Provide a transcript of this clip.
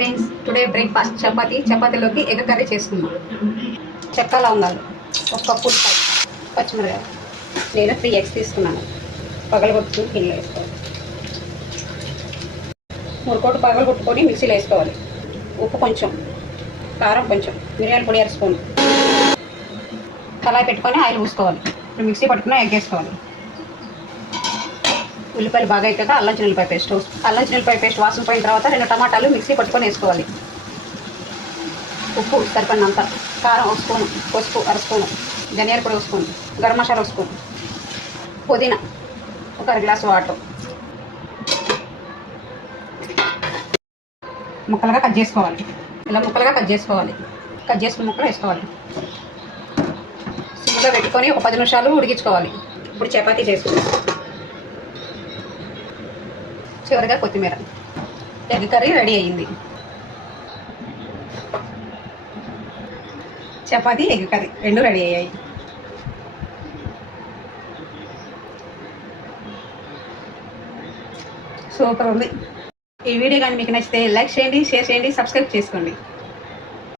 Friends, today breakfast చపాతీలోకి egg curry చేసుకున్నాం. చెక్కలా ఉండాలి. ఒక కప్పు ఉల్లిపాయ, పచ్చిమిరకాయ. నేను 3 eggs తీసుకున్నాను. పగలగొట్టుకుని గిన్నెలో వేసుకోవాలి. 3 కోట్లు పగలగొట్టుకొని మిక్సీలో వేసుకోవాలి. ఉప్పు కొంచెం, కారం కొంచెం, మిరియాల పొడి 1 స్పూన్. కళాయి పెట్టుకొని ఆయిల్ పూసుకోవాలి. ఇప్పుడు మిక్సీ పట్టుకుని ఎగ్ వేసుకోవాలి. ఉల్లిపాయలు బాగా అయిపోయాక అల్లం చిన్నులపాయ పేస్ట్ వాసన పోయిన తర్వాత 2 టమాటాలు మిక్సీ పట్టుకొని వేసుకోవాలి. ఉప్పు సరిపడినంత, కారం 1 స్పూన్, పసుపు 1 స్పూన్, ధనియాల పొడి 1 స్పూన్, గరం మసాలా 1 స్పూన్, పుదీనా 1 గ్లాస్ వాటర్. ముక్కలుగా కట్ చేసుకోవాలి. ఇలా ముక్కలుగా కట్ చేసుకోవాలి. కట్ చేసుకున్న ముక్కలు వేసుకోవాలి. సిమ్లో పెట్టుకొని ఒక 10 నిమిషాలు ఉడికించుకోవాలి. ఇప్పుడు చపాతీ చేసుకుందాం. చివరిగా కొత్తిమీర. ఎగ్ కర్రీ రెడీ అయ్యింది. చపాతీ, ఎగ్ కర్రీ 2 రెడీ అయ్యాయి. సూపర్ ఉంది. ఈ వీడియో కానీ మీకు నచ్చితే లైక్ చేయండి, షేర్ చేయండి, సబ్స్క్రైబ్ చేసుకోండి.